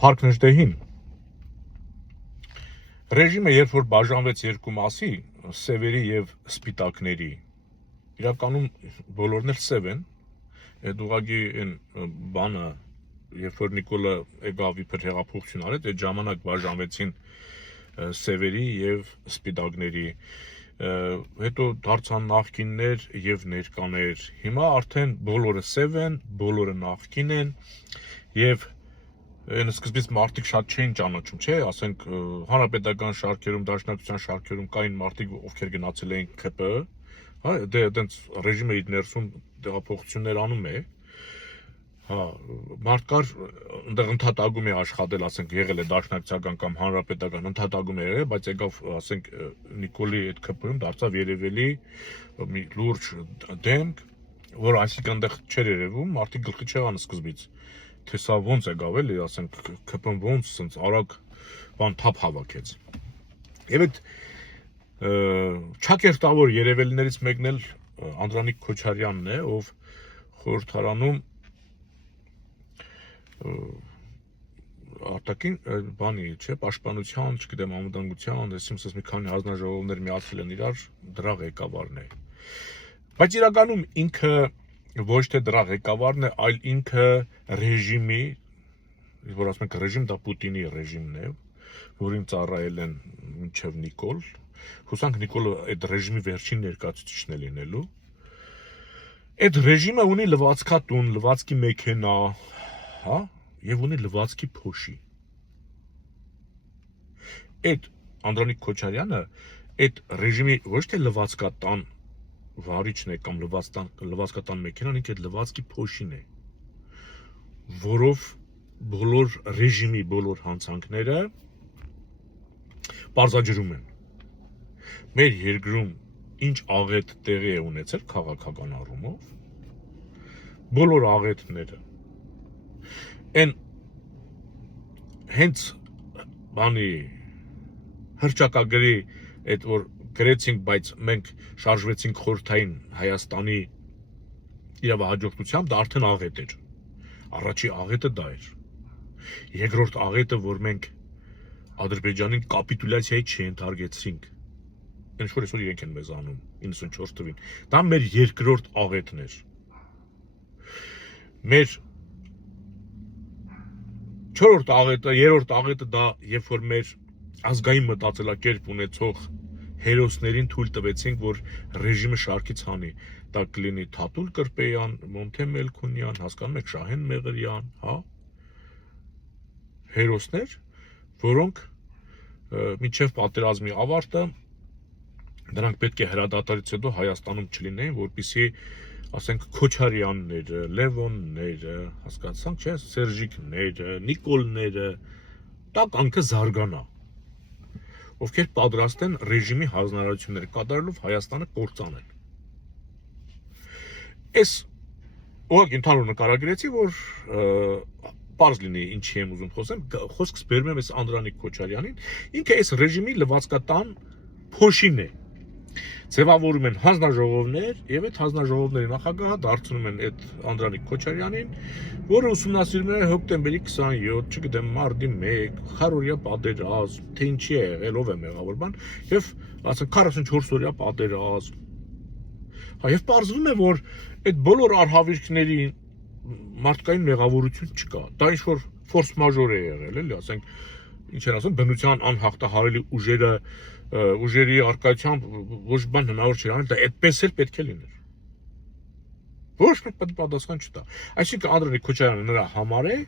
Փարքնշտեհին ռեժիմը երբ որ բաժանվեց երկու մասի, սևերի եւ սպիտակների, իրականում բոլորն էլ սև են, այդ ուղղակի այն բանը, երբ որ Նիկոլը եկավ իբր հեղափոխություն արեց, այդ ժամանակ բաժանվեցին սևերի եւ սպիտակների, հետո դարձան նախկիններ եւ ներկաներ, հիմա արդեն բոլորը սև են, բոլորը նախկին են եւ այն սկզբից մարդիկ շատ չէին ճանաչում, չէ, ասենք հանրապետական շարքերում, դաշնակցության շարքերում կային մարդիկ, ովքեր գնացել էին ԿՊ, հա, դե այդպես ռեժիմը իր ներսում տեղափոխություններ անում է, հա, մարդ կար, այնտեղ ընդհատագում է աշխատել, ասենք եղել է դաշնակցական կամ հանրապետական ընդհատագում է եղել, բայց եկավ, ասենք Նիկոլի այդ ԿՊ-ում դարձավ երևելի մի լուրջ դեմք, որ այսինքն այնտեղ չէր երևում, մարդիկ գլխի չեղան սկզբից, թե սա ոնց եկավ էլի, ասենք ԿՊ-ն ոնց սենց արագ բան թափ հավաքեց։ Եվ այդ չակերտավոր երևելիներից մեկն էլ Անդրանիկ Քոչարյանն է, ով խորհրդարանում արտաքին բանի, չէ, պաշտպանության, չգիտեմ, անվտանգության, այսինքն մի քանի հանձնաժողովներ միացել են իրար, դրա ղեկավարն է։ Բայց իրականում ինքը ոչ թե դրա ղեկավարն է, այլ ինքը ռեժիմի, որ ասում ենք ռեժիմ, դա Պուտինի ռեժիմն է, որին ծառայել են մինչև Նիկոլ, հուսանք Նիկոլը այդ ռեժիմի վերջին ներկայացուցիչն է լինելու։ Այդ ռեժիմը ունի լվացքատուն, լվացքի մեքենա, հա, եւ ունի լվացքի փոշի։ Այդ Անդրանիկ Քոչարյանը այդ ռեժիմի ոչ թե լվացքատան վարիչն է կամ լվացքատան մեքենան, ինքը այդ լվացքի փոշին է, որով բոլոր ռեժիմի բոլոր հանցանքները պարզաջրում են։ Մեր երկրում ինչ աղետ տեղի է ունեցել քաղաքական առումով, բոլոր աղետները այն հենց բանի հռչակագրի այդ որ գրեցինք, բայց մենք շարժվեցինք խորհրդային Հայաստանի իրավահաջորդությամբ, դա արդեն աղետ էր։ Առաջի աղետը դա էր։ Երկրորդ աղետը, որ մենք Ադրբեջանին կապիտուլյացիայի չենթարկեցինք, ինչ որ այսօր իրենք են մեզ անում 94 թվին, դա մեր երկրորդ աղետն էր։ Մեր չորրորդ աղետը, երրորդ աղետը դա, երբ որ մեր ազգային մտածելակերպ ունեցող հերոսներին թույլ տվեցինք, որ ռեժիմը շարքից հանի, դա կլինի Թաթուլ Կրպեյան, Մոնթե Մելքոնյան, հասկանում եք, Շահեն Մեղրյան, հա, հերոսներ, որոնք մինչև պատերազմի ավարտը դրանք պետք է հրադադարից հետո Հայաստանում չլինեին, որպեսզի ասենք Քոչարյանները, Լևոնները, հասկացանք, չէ, Սերժիկները, Նիկոլները, դա կանքը զարգանա, ովքեր պատրաստ են ռեժիմի հանձնարարությունները կատարելով Հայաստանը կործանել։ Այս ուղղակի ընդհանուր նկարագրեցի, որ պարզ լինի ինչի եմ ուզում խոսեմ, խոսքս բերում եմ այս Անդրանիկ Քոչարյանին, ինքը այս ռեժիմի լվացքատան փոշին է։ Ձևավորում են հանձնաժողովներ եւ այդ հանձնաժողովների նախագահը դարձնում են այդ Անդրանիկ Քոչարյանին, որը ուսումնասիրում է հոկտեմբերի 27, չգիտեմ, մարտի 1, խարորյա պատերազմ, թե ինչի է եղել, ով է մեղավոր բան, եւ ասենք 44-օրյա պատերազմ։ Հա եւ պարզվում է, որ այդ բոլոր արհավիրքների մարդկային մեղավորություն չկա։ Դա ինչ որ ֆորս մաժոր է եղել, էլի, ասենք, ինչ են ասում, բնության անհաղթահարելի ուժերի արկայությամբ ոչ բան հնարավոր չէ անել, դա այդպես էլ պետք է լիներ։ Ոչ մեկ պատասխան չտա։ Այսինքն Անդրանիկ Քոչարյանը նրա համար է,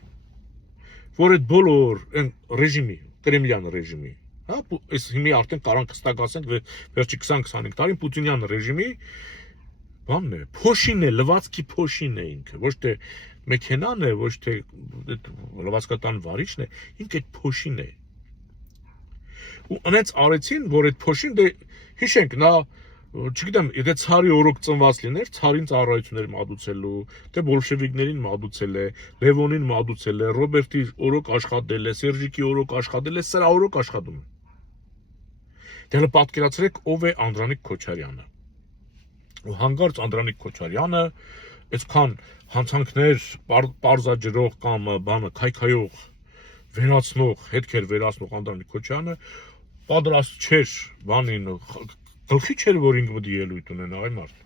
որ այդ բոլոր այն ռեժիմի, կրեմլյան ռեժիմի, հա, այս հիմի արդեն կարանք հստակ ասենք վերջի 20-25 տարին Պուտինյան ռեժիմի բանն է, փոշին է, լվացքի փոշին է ինքը, ոչ թե մեքենան է, ոչ թե լվացքատան վարիչն է, ինքը այդ փոշին է։ Ու անց արեցին, որ այդ փոշին դե հիշենք, նա չգիտեմ, եթե ցարի օրոք ծնված լիներ, ցարին ծառայություններ մատուցելու, թե բոլշևիկներին մատուցել է, Լևոնին մատուցել է, Ռոբերտի օրոք աշխատել է, Սերժիկի օրոք աշխատել է, սրա օրոք աշխատում է։ Դե պատկերացրեք, ով է Անդրանիկ Քոչարյանը։ Ու հանկարծ Անդրանիկ Քոչարյանը այսքան հանցանքներ պարզաջրող կամ բանը քայքայող վերացնող, հետքեր վերացնող Անդրանիկ Քոչարյանը պատրաստ չէր բանին գլխի չէր որ ինքը պետք է ելույթ ունենա այ մարդ։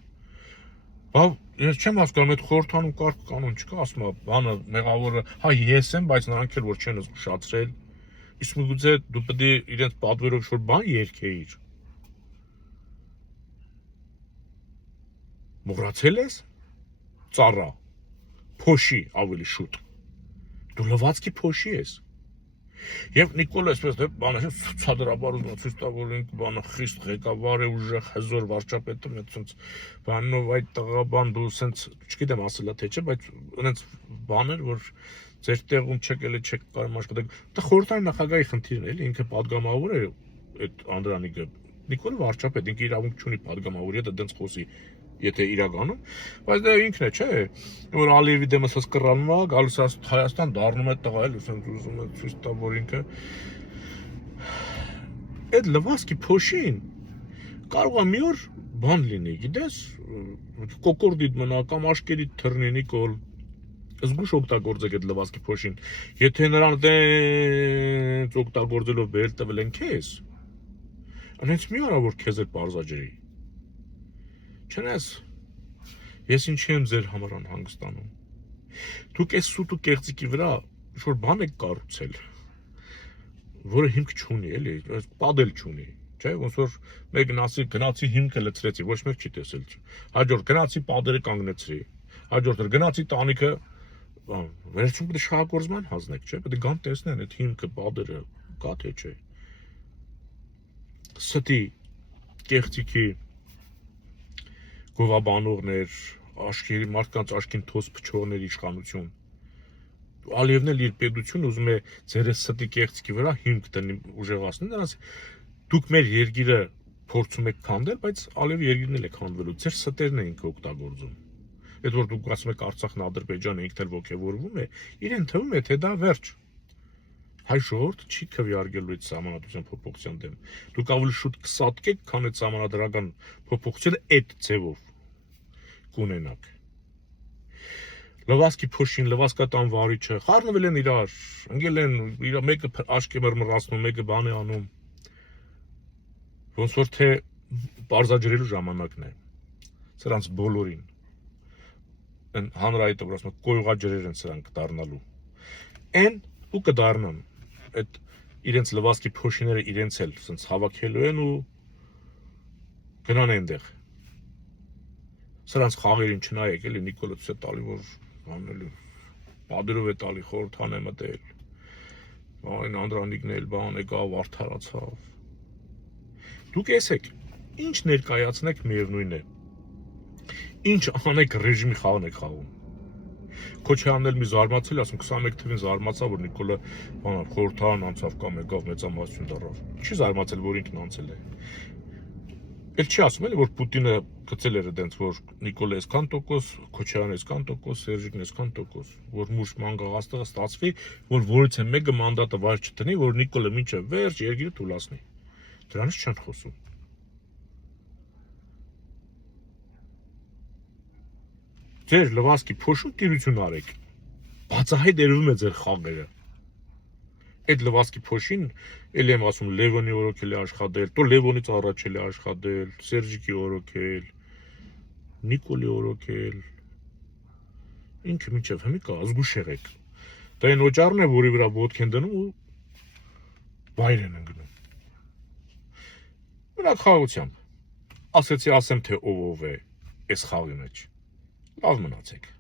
Բա ես չեմ հասկանում այդ խորհրդանում կարգ կանոն չկա, ասում է բանը մեղավորը, հա ես եմ, բայց նրանք էլ որ չեն զգուշացրել։ Իսկ միգուցե դու պետք է իրենց պատվերով շուտ բան երգեիր։ Մոռացել ես։ Ծառա, փոշի ավելի շուտ։ Դու լվացքի փոշի ես։ Եվ Նիկոլ այսպես դե բանը ցուցադրաբար ուզում ցույց տա որ ինքը բանը խիստ ղեկավար է ուժեղ հզոր վարչապետը մեծ բանով այդ տղաբան դու սենց չգիտեմ ասելա թե չէ բայց այնց բաներ որ ձեր տեղում չեք էլի չեք կարող աշխատել դա խորհրդային նախագահի խնդիրն է էլի ինքը падգամավոր է այդ Անդրանիկը Նիկոլը վարչապետ ինքը իրավունք չունի падգամավորի հետ այդպես խոսի եթե իրականում, բայց դա ինքն է, չէ, որ Ալիևի դեմս հսկռանում է, գալիս է Հայաստան, դառնում է տղա, էլ ուզում է ցույց տա, որ ինքը այդ լվասկի փոշին կարող է մի օր բան լինի, գիտես, կոկորդիդ մնա կամ աշկերիդ թռնի Նիկոլ, զգուշ օգտագործեք այդ լվասկի փոշին, եթե նրան դենց օգտագործելով բերել տվել են քեզ, անից մի արա որ քեզ էլ պարզաջրի Չնես, ես ինչի եմ ձեր համար անհանգստանում։ Դուք այս սուտ ու կեղծիկի վրա ինչ-որ բան եք կառուցել, որը հիմք չունի, էլի, պատել չունի, չէ, ոնց որ մեկն ասի գնացի հիմքը լցրեցի, ոչ մեկ չի տեսել։ Հաջորդ գնացի պատերը կանգնեցրի։ Հաջորդը գնացի տանիքը, վերջում պետք է շահագործման հանձնեք, չէ, պետք է գան տեսնեն այդ հիմքը պատերը կա թե չէ։ Ստի կեղծիկի գովաբանողներ, աշխերի մարդկանց աշկին թոս փչողներ իշխանություն։ Ալիևն էլ իր պետություն ուզում է ձեր ստի կեղծքի վրա հիմք տնի ուժեղացնել, նրանց դուք մեր երկիրը փորձում եք քանդել, բայց Ալիևի երկիրն էլ է քանդվելու, ձեր ստերն է ինքը օգտագործում։ Այդ որ դուք ասում եք Արցախն Ադրբեջանը ինքն էլ ոգևորվում է, իրեն թվում է թե դա վերջ։ Հայ ժողովուրդը չի քվեարկելու այդ սահմանադրության փոփոխության դեմ։ Դուք ավելի շուտ կսատկեք, քան այդ սահմանադրական փոփոխությունը այդ ձևով կունենաք։ Լվասկի փոշին, լվասկատան վարիչը խառնվել են իրար, ընկել են, իր մեկը աշկի մռմռացնում, մեկը բան է անում։ Ոնց որ թե պարզաջրելու ժամանակն է։ Սրանց բոլորին։ Այն հանրայինը որ ասում է կոյուղաջրեր են սրանք դառնալու։ Այն ու կդառնան այդ իրենց լվասկի փոշիները իրենց էլ սենց հավաքելու են ու գնան այնտեղ։ Սրանց խաղերին չնայեք, էլի Նիկոլը ցույց է տալի, որ անելու պատերով է տալի խորհրդան է մտել։ Այն Անդրանիկն էլ բան եկավ, արդարացավ։ Դուք եսեք, ինչ ներկայացնեք միևնույն է։ Ինչ անեք ռեժիմի խաղն եք խաղում։ Քոչարյանն էլ մի զարմացել, ասում 21 թվին զարմացա, որ Նիկոլը բանա խորհրդան անցավ կամ եկավ մեծամասնություն դառավ։ Չի զարմացել, որ ինքն անցել է։ Էլ չի ասում էլի, որ Պուտինը գծել էր այդպես, որ Նիկոլը այսքան տոկոս, Քոչարյանը այսքան տոկոս, Սերժիկն այսքան տոկոս, որ մուշ մանգաղաստղը ստացվի, որ որից է մեկը մանդատը վայր չտնի, որ Նիկոլը մինչև վերջ երկիրը թուլացնի։ Դրանից չեն խոսում։ Ձեր լվասկի փոշու տիրություն արեք։ Բացահայտ երևում է ձեր խաղերը։ Այդ լվասկի փոշին էլի եմ ասում Լևոնի օրոքել է աշխատել, то Լևոնից առաջ էլ է աշխատել, Սերժիկի օրոքել, Նիկոլի օրոքել։ Ինքը մինչև հիմա կա, զգուշ եղեք։ Դա այն օճառն է, որի վրա ոտք են դնում ու վայր են ընկնում։ Մնաք խաղաղությամբ։ Ասեցի ասեմ թե ով է այս խաղի մեջ։ Լավ մնացեք։